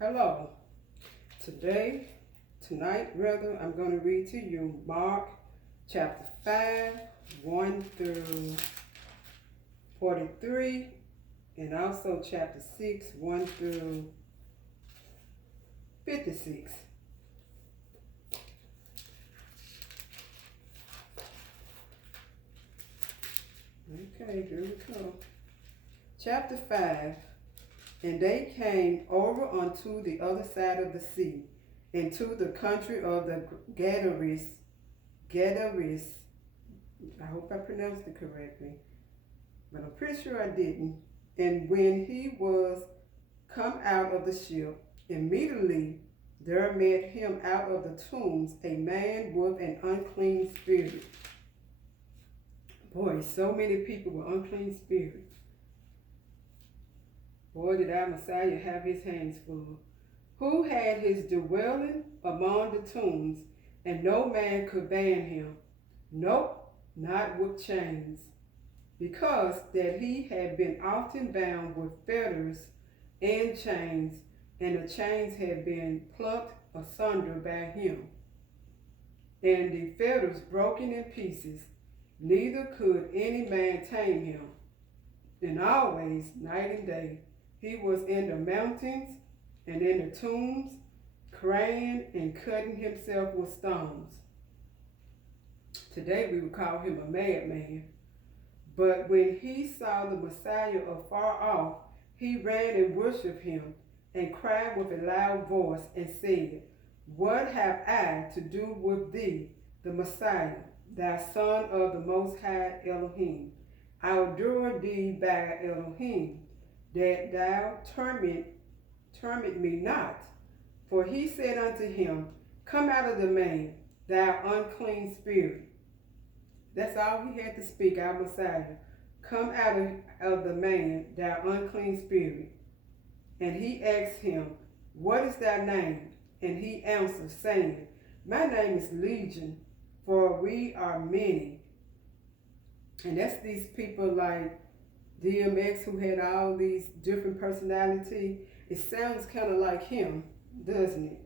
Hello. Tonight, I'm going to read to you Mark chapter 5, 1 through 43, and also chapter 6, 1 through 56. Okay, here we go. Chapter 5. And they came over unto the other side of the sea, into the country of the Gadarenes. I hope I pronounced it correctly, but I'm pretty sure I didn't. And when he was come out of the ship, immediately there met him out of the tombs a man with an unclean spirit. Boy, so many people with unclean spirits. Boy, did our Messiah have his hands full. Who had his dwelling among the tombs, and no man could ban him. Nope, not with chains. Because that he had been often bound with fetters and chains, and the chains had been plucked asunder by him, and the fetters broken in pieces, neither could any man tame him. And always, night and day, he was in the mountains and in the tombs, crying and cutting himself with stones. Today we would call him a madman. But when he saw the Messiah afar off, he ran and worshipped him, and cried with a loud voice, and said, What have I to do with thee, the Messiah, thou Son of the Most High Elohim? I adjure thee by Elohim, that thou torment me not. For he said unto him, Come out of the man, thou unclean spirit. That's all he had to speak, our Messiah. Come out of the man, thou unclean spirit. And he asked him, What is thy name? And he answered, saying, My name is Legion, for we are many. And that's these people like DMX who had all these different personalities. It sounds kind of like him, doesn't it?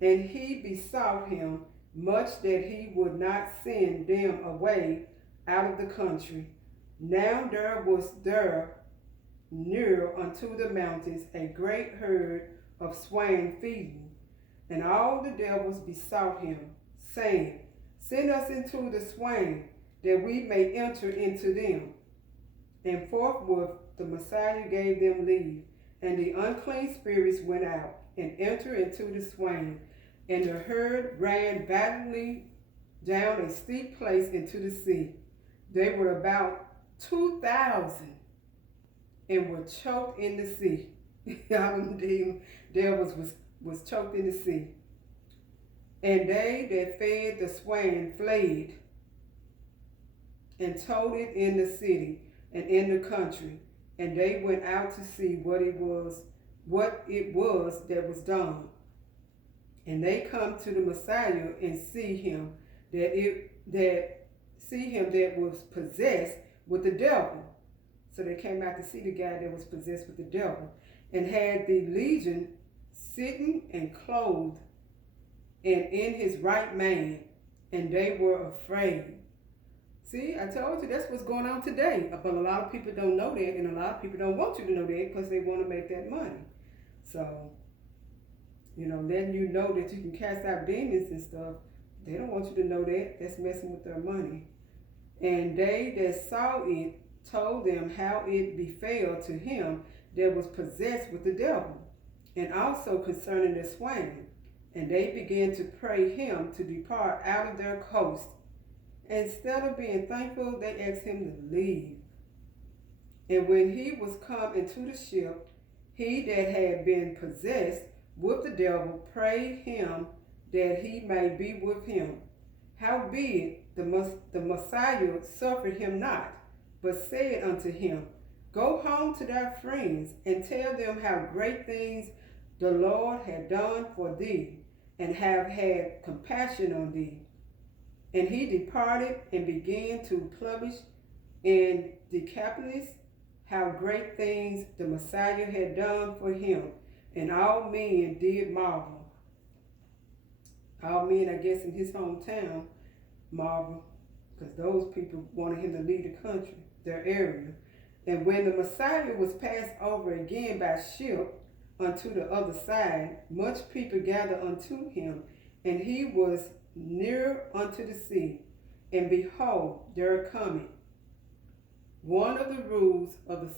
And he besought him much that he would not send them away out of the country. Now there was there near unto the mountains a great herd of swine feeding. And all the devils besought him, saying, Send us into the swine, that we may enter into them. And forthwith the Messiah gave them leave, and the unclean spirits went out and entered into the swine, and the herd ran violently down a steep place into the sea. They were about 2,000 and were choked in the sea. All them devils was choked in the sea. And they that fed the swine fled and told it in the city and in the country, and they went out to see what it was that was done. And they come to the Messiah and see him that was possessed with the devil. So they came out to see the guy that was possessed with the devil, and had the legion sitting and clothed and in his right mind, and they were afraid. See, I told you that's what's going on today. But a lot of people don't know that, and a lot of people don't want you to know that because they want to make that money. So, letting you know that you can cast out demons and stuff, they don't want you to know that. That's messing with their money. And they that saw it told them how it befell to him that was possessed with the devil, and also concerning the swine. And they began to pray him to depart out of their coast. Instead of being thankful, they asked him to leave. And when he was come into the ship, he that had been possessed with the devil prayed him that he may be with him. Howbeit the Messiah suffered him not, but said unto him, Go home to thy friends, and tell them how great things the Lord had done for thee, and have had compassion on thee. And he departed and began to publish in Decapolis how great things the Messiah had done for him. And all men did marvel. All men, I guess, in his hometown marvel, because those people wanted him to lead the country, their area. And when the Messiah was passed over again by ship unto the other side, much people gathered unto him, and he was near unto the sea. And behold, there cometh one of the rulers of the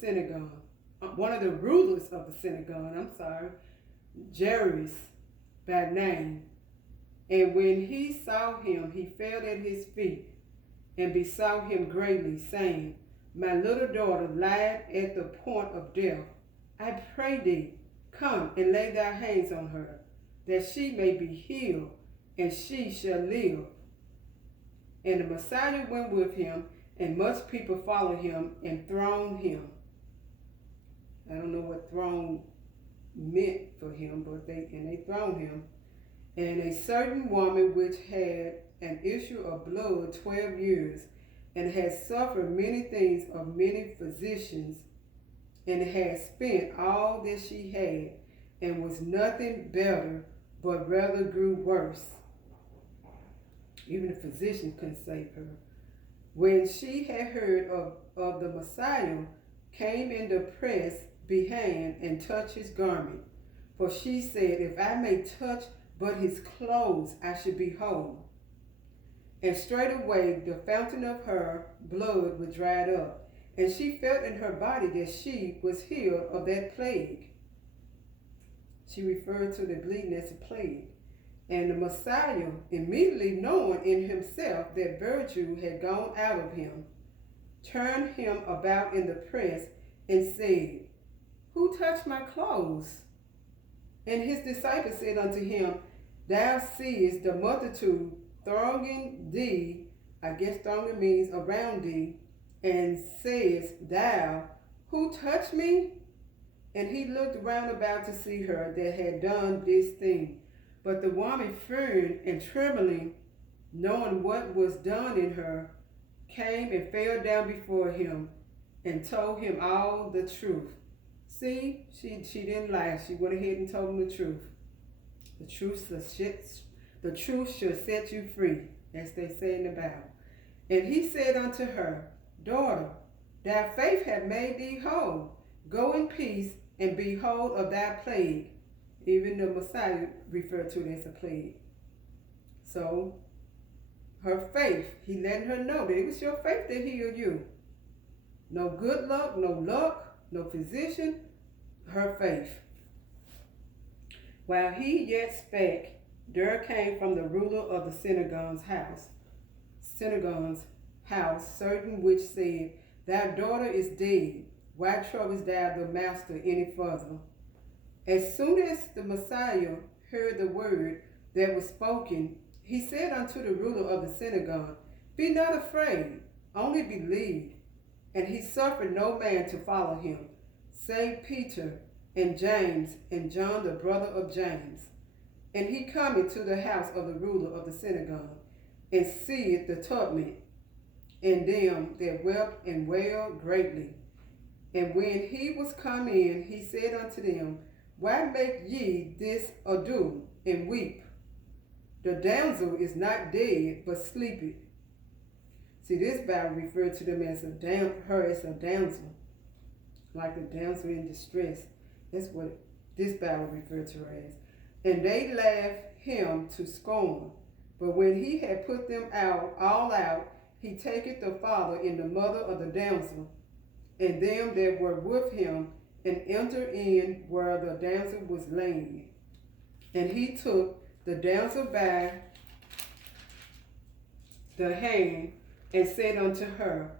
synagogue, Jairus by name. And when he saw him, he fell at his feet and besought him greatly, saying, My little daughter lieth at the point of death. I pray thee, come and lay thy hands on her, that she may be healed, and she shall live. And the Messiah went with him, and much people followed him and thronged him. I don't know what throng meant for him, but they thronged him. And a certain woman which had an issue of blood 12 years, and had suffered many things of many physicians, and had spent all that she had, and was nothing better, but rather grew worse. Even the physicians couldn't save her. When she had heard of the Messiah, came in the press behind and touched his garment. For she said, If I may touch but his clothes, I should be whole. And straightway the fountain of her blood was dried up, and she felt in her body that she was healed of that plague. She referred to the bleeding as a plague. And the Messiah, immediately knowing in himself that virtue had gone out of him, turned him about in the press and said, Who touched my clothes? And his disciples said unto him, Thou seest the multitude thronging thee, I guess thronging means around thee, and sayest thou, Who touched me? And he looked round about to see her that had done this thing. But the woman, fearing and trembling, knowing what was done in her, came and fell down before him and told him all the truth. See, she didn't lie. She went ahead and told him the truth. The truth shall set you free, as they say in the Bible. And he said unto her, Daughter, thy faith hath made thee whole. Go in peace and be whole of thy plague. Even the Messiah referred to it as a plague. So, her faith, he letting her know that it was your faith that healed you. No good luck, no physician, her faith. While he yet spake, there came from the ruler of the synagogue's house, certain which said, Thy daughter is dead. Why troublest thou the master any further? As soon as the Messiah heard the word that was spoken, he said unto the ruler of the synagogue, Be not afraid, only believe. And he suffered no man to follow him, save Peter and James and John the brother of James. And he cometh to the house of the ruler of the synagogue, and seeth the torment, and them that wept and wailed greatly. And when he was come in, he said unto them, Why make ye this ado, and weep? The damsel is not dead, but sleepeth. See, this Bible referred to them as her as a damsel, like the damsel in distress. That's what this Bible referred to her as. And they laughed him to scorn. But when he had put them all out, he taketh the father and the mother of the damsel, and them that were with him, and entered in where the damsel was laying. And he took the damsel by the hand, and said unto her,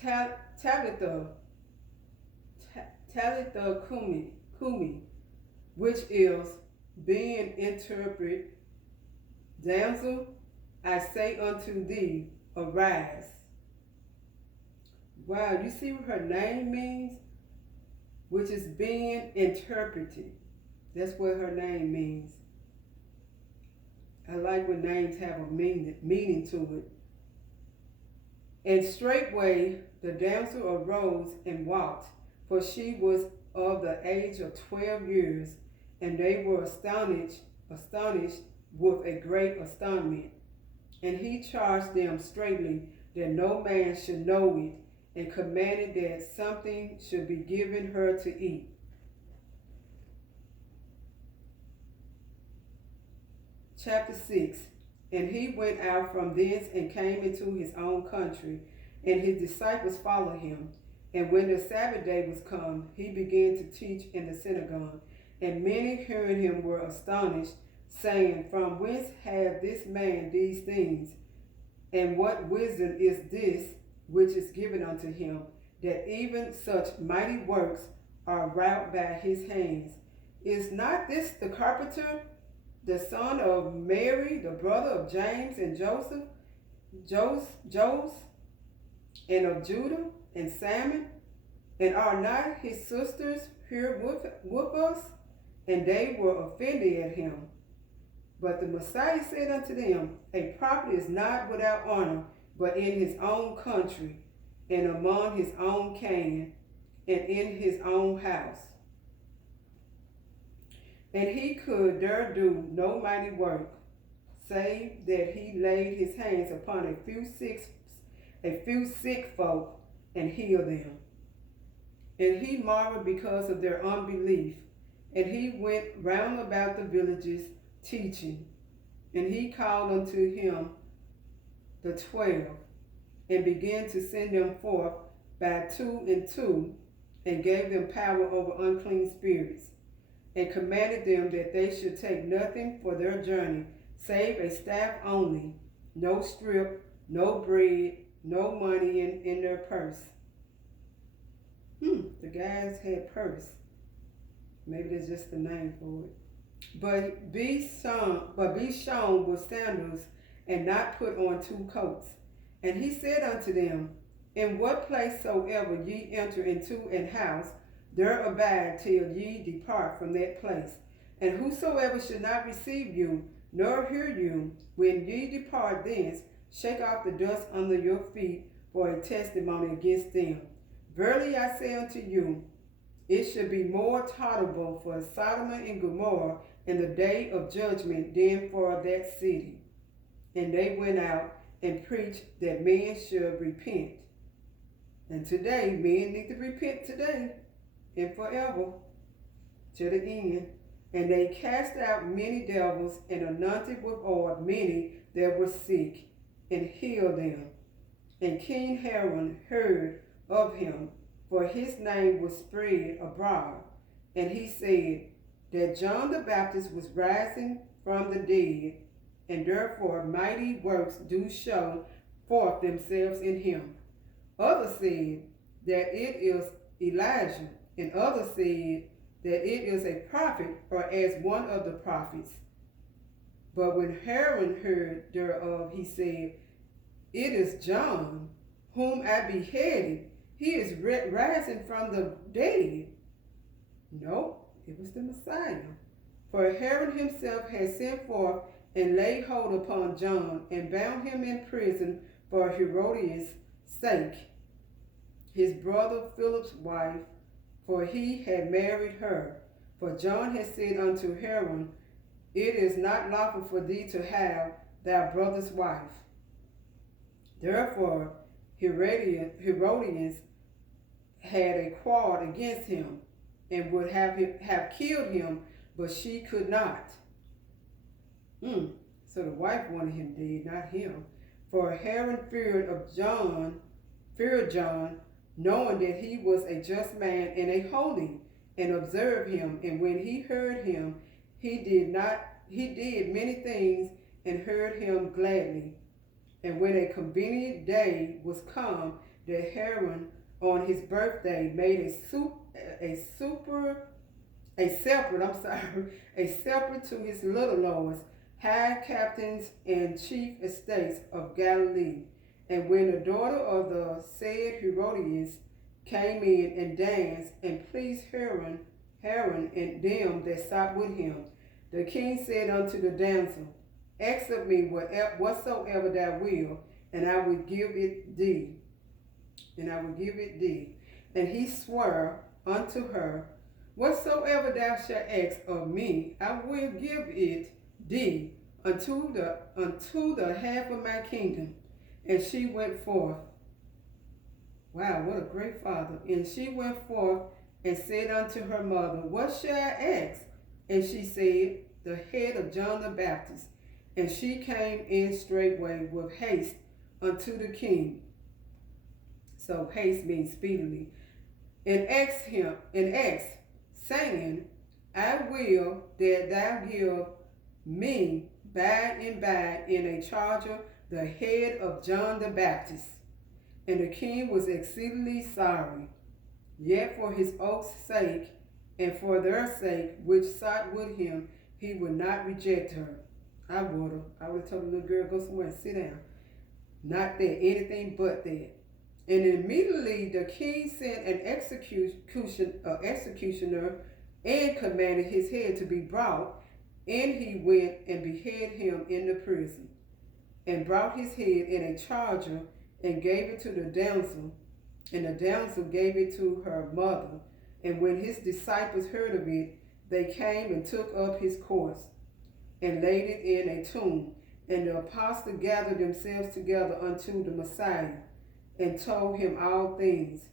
Talitha cumi, which is, being interpreted, Damsel, I say unto thee, arise. Wow, you see what her name means? Which is being interpreted. That's what her name means. I like when names have a meaning to it. And straightway the damsel arose and walked, for she was of the age of 12 years, and they were astonished with a great astonishment. And he charged them straitly that no man should know it, and commanded that something should be given her to eat. Chapter 6. And he went out from thence and came into his own country, and his disciples followed him. And when the Sabbath day was come, he began to teach in the synagogue. And many hearing him were astonished, saying, From whence hath this man these things? And what wisdom is this which is given unto him, that even such mighty works are wrought by his hands? Is not this the carpenter, the son of Mary, the brother of James and Joseph, and of Judah and Simon? And are not his sisters here with us? And they were offended at him. But the Messiah said unto them, A prophet is not without honor, but in his own country, and among his own kin, and in his own house. And he could there do no mighty work, save that he laid his hands upon a few sick folk, and healed them. And he marveled because of their unbelief. And he went round about the villages, teaching. And he called unto him the 12, and began to send them forth by 2 and 2, and gave them power over unclean spirits, and commanded them that they should take nothing for their journey, save a staff only, no scrip, no bread, no money in their purse. The guys had purse. Maybe that's just the name for it. But be shown with sandals, and not put on 2 coats. And he said unto them, In what place soever ye enter into an house, there abide till ye depart from that place. And whosoever should not receive you, nor hear you, when ye depart thence, shake off the dust under your feet for a testimony against them. Verily I say unto you, it should be more tolerable for Sodom and Gomorrah in the day of judgment than for that city. And they went out and preached that men should repent. And today, men need to repent today and forever to the end. And they cast out many devils, and anointed with oil many that were sick, and healed them. And King Herod heard of him, for his name was spread abroad. And he said that John the Baptist was rising from the dead, and therefore mighty works do show forth themselves in him. Others said that it is Elijah, and others said that it is a prophet, or as one of the prophets. But when Herod heard thereof, he said, It is John, whom I beheaded. He is rising from the dead. No, it was the Messiah. For Herod himself had sent forth and laid hold upon John, and bound him in prison for Herodias' sake, his brother Philip's wife, for he had married her. For John had said unto Herod, It is not lawful for thee to have thy brother's wife. Therefore Herodias had a quarrel against him, and would have killed him, but she could not. So the wife wanted him dead, not him. For Herod feared John, knowing that he was a just man and a holy, and observed him. And when he heard him, he did many things, and heard him gladly. And when a convenient day was come, that Herod on his birthday made a separate to his little lords, high captains and chief estates of Galilee. And when the daughter of the said Herodias came in and danced, and pleased Herod and them that sat with him, the king said unto the damsel, Ask of me whatsoever thou wilt, and I will give it thee. And he swore unto her Whatsoever thou shalt ask of me, I will give it thee unto the half of my kingdom. And she went forth. Wow, what a great father. And she went forth and said unto her mother, What shall I ask? And she said, The head of John the Baptist. And she came in straightway with haste unto the king. So haste means speedily. And asked, saying, I will that thou give me by and by in a charger the head of John the Baptist. And the king was exceedingly sorry. Yet for his oath's sake, and for their sake, which sought with him, he would not reject her. I would have told the little girl, go somewhere and sit down. Not that, anything but that. And immediately the king sent an executioner and commanded his head to be brought. And he went and beheaded him in the prison, and brought his head in a charger, and gave it to the damsel. And the damsel gave it to her mother. And when his disciples heard of it, they came and took up his corpse, and laid it in a tomb. And the apostles gathered themselves together unto the Messiah, and told him all things,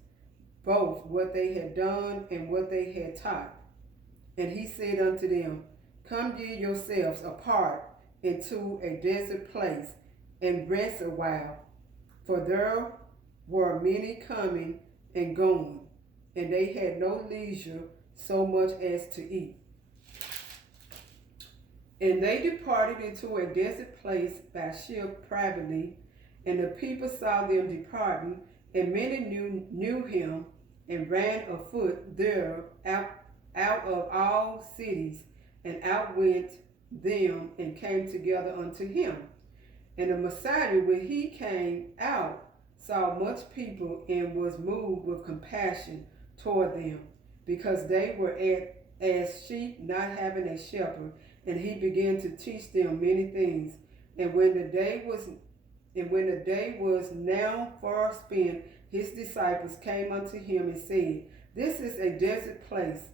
both what they had done and what they had taught. And he said unto them, Come ye yourselves apart into a desert place, and rest a while. For there were many coming and going, and they had no leisure so much as to eat. And they departed into a desert place by ship privately, and the people saw them departing, and many knew him, and ran afoot there out of all cities, and outwent them, and came together unto him. And the Messiah, when he came out, saw much people, and was moved with compassion toward them, because they were as sheep not having a shepherd. And he began to teach them many things. And when the day was now far spent, his disciples came unto him and said, This is a desert place,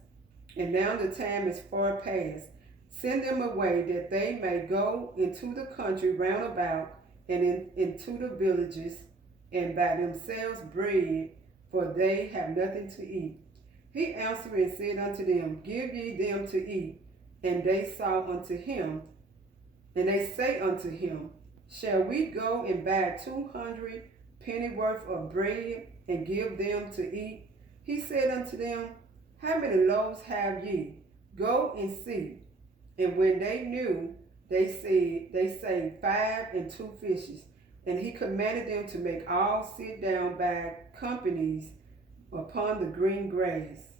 and now the time is far past. Send them away, that they may go into the country round about, and into the villages, and buy themselves bread, for they have nothing to eat. He answered and said unto them, Give ye them to eat. And they say unto him, Shall we go and buy 200 pennyworth of bread, and give them to eat? He said unto them, How many loaves have ye? Go and see. And when they knew, they say 5 and 2 fishes. And he commanded them to make all sit down by companies upon the green grass.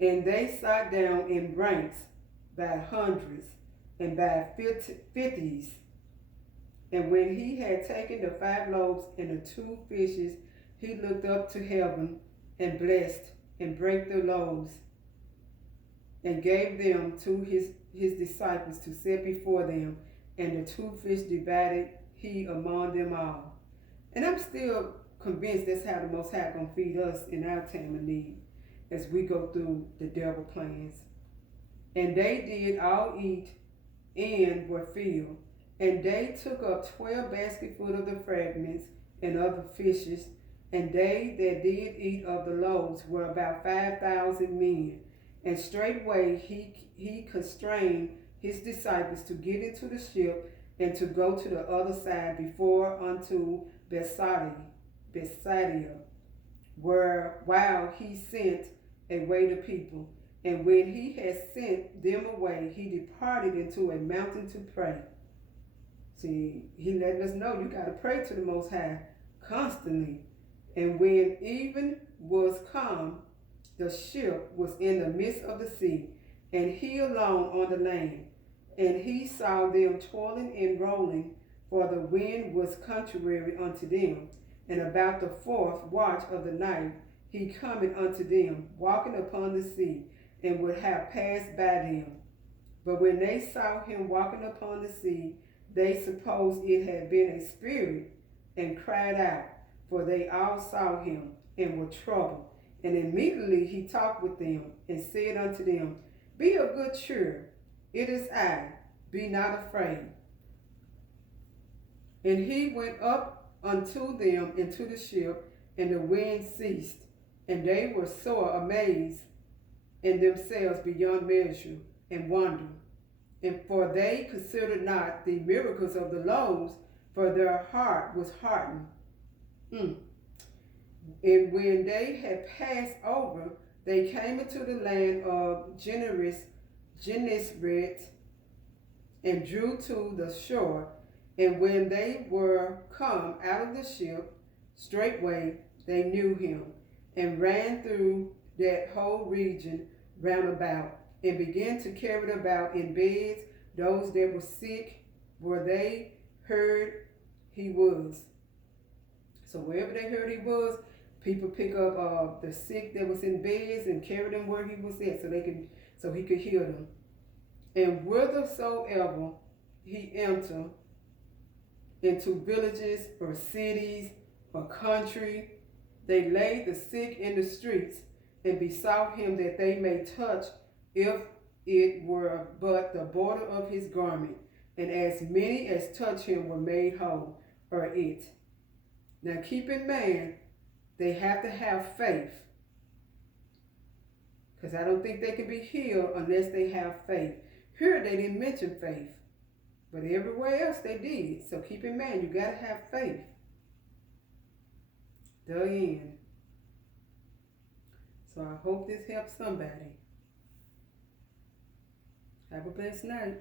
And they sat down in ranks by hundreds and by fifties. And when he had taken the 5 loaves and the 2 fishes, he looked up to heaven and blessed, and brake the loaves, and gave them to his disciples to set before them. And the 2 fish divided he among them all. And I'm still convinced that's how the Most High gonna feed us in our time of need, as we go through the devil plans. And they did all eat, and were filled. And they took up 12 basketfuls of the fragments and of the fishes. And they that did eat of the loaves were about 5,000 men. And straightway he constrained his disciples to get into the ship, and to go to the other side before unto Bethsaida, while he sent away the people. And when he had sent them away, he departed into a mountain to pray. See, he let us know you got to pray to the Most High constantly. And when even was come, the ship was in the midst of the sea, and he alone on the land. And he saw them toiling and rolling, for the wind was contrary unto them. And about the 4th watch of the night, he cometh unto them, walking upon the sea, and would have passed by them. But when they saw him walking upon the sea, they supposed it had been a spirit, and cried out, for they all saw him, and were troubled. And immediately he talked with them and said unto them, Be of good cheer, it is I, be not afraid. And he went up unto them into the ship, and the wind ceased, and they were sore amazed in themselves beyond measure, and wondered. And for they considered not the miracles of the loaves, for their heart was hardened. And when they had passed over, they came into the land of Gennesaret, and drew to the shore. And when they were come out of the ship, straightway they knew him, and ran through that whole region round about, and began to carry about in beds those that were sick, where they heard he was. So wherever they heard he was, people pick up the sick that was in beds and carry them where he was at, so he could heal them. And whithersoever he entered, into villages or cities or country, they laid the sick in the streets and besought him that they may touch, if it were but the border of his garment. And as many as touched him were made whole, or it. Now keep in mind, they have to have faith. Because I don't think they can be healed unless they have faith. Here they didn't mention faith. But everywhere else they did. So keep in mind, you got to have faith. The end. So I hope this helps somebody. Have a blessed night.